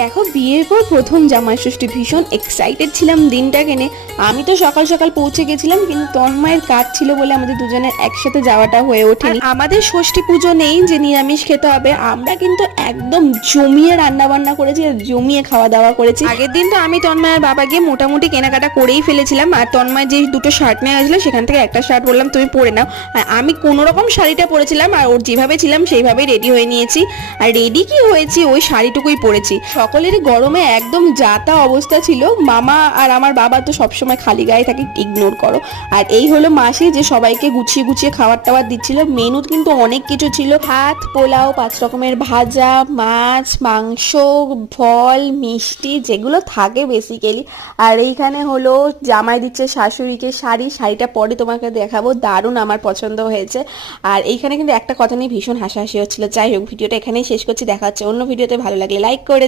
দেখো, বিয়ের পর প্রথম জামাই ষষ্ঠী, ভীষণ এক্সাইটেড ছিলাম দিনটাকে নিয়ে। আমি তো সকাল সকাল পৌঁছে গেছিলাম, কিন্তু তন্ময়ের কাজ ছিল বলে আমাদের দুজনের একসাথে যাওয়াটা হয়ে ওঠেনি। আমাদের ষষ্ঠী পুজো নেই যে নিরামিষ খেতে হবে, আমরা কিন্তু একদম জমিয়ে রান্না বান্না করেছি আর জমিয়ে খাওয়া দাওয়া করেছি। আগের দিন তো আমি তন্ময়ের বাবা গিয়ে মোটামুটি কেনাকাটা করেই ফেলেছিলাম, আর তন্ময়ের যে দুটো শার্ট নিয়ে আসলে সেখান থেকে একটা শার্ট বললাম তুমি পরে নাও, আর আমি কোনো রকম শাড়িটা পরেছিলাম, আর ওর যেভাবে ছিলাম সেইভাবেই রেডি হয়ে নিয়েছি। আর রেডি কি হয়েছি, ওই শাড়িটুকুই পরেছি। সকলেরই গরমে একদম যাতা অবস্থা ছিল। মামা আর আমার বাবা তো সবসময় খালি গায়ে থাকে, ইগনোর করো। আর এই হলো মাসি, যে সবাইকে গুছিয়ে গুছিয়ে খাবার টাবার দিচ্ছিল। মেনু কিন্তু অনেক কিছু ছিল, ভাত, পোলাও, 5 রকমের ভাজা, মাছ, মাংস, ফল, মিষ্টি, যেগুলো থাকে বেসিক্যালি। আর এইখানে হলো জামাই দিচ্ছে শাশুড়িকে শাড়ি, শাড়িটা পরে তোমাকে দেখাবো, দারুণ আমার পছন্দ হয়েছে। আর এইখানে কিন্তু একটা কথা নিয়ে ভীষণ হাসাহাসি হচ্ছিল। যাই হোক, ভিডিওটা এখানেই শেষ করছি, দেখা হচ্ছে অন্য ভিডিওতে। ভালো লাগলে লাইক করে দিই।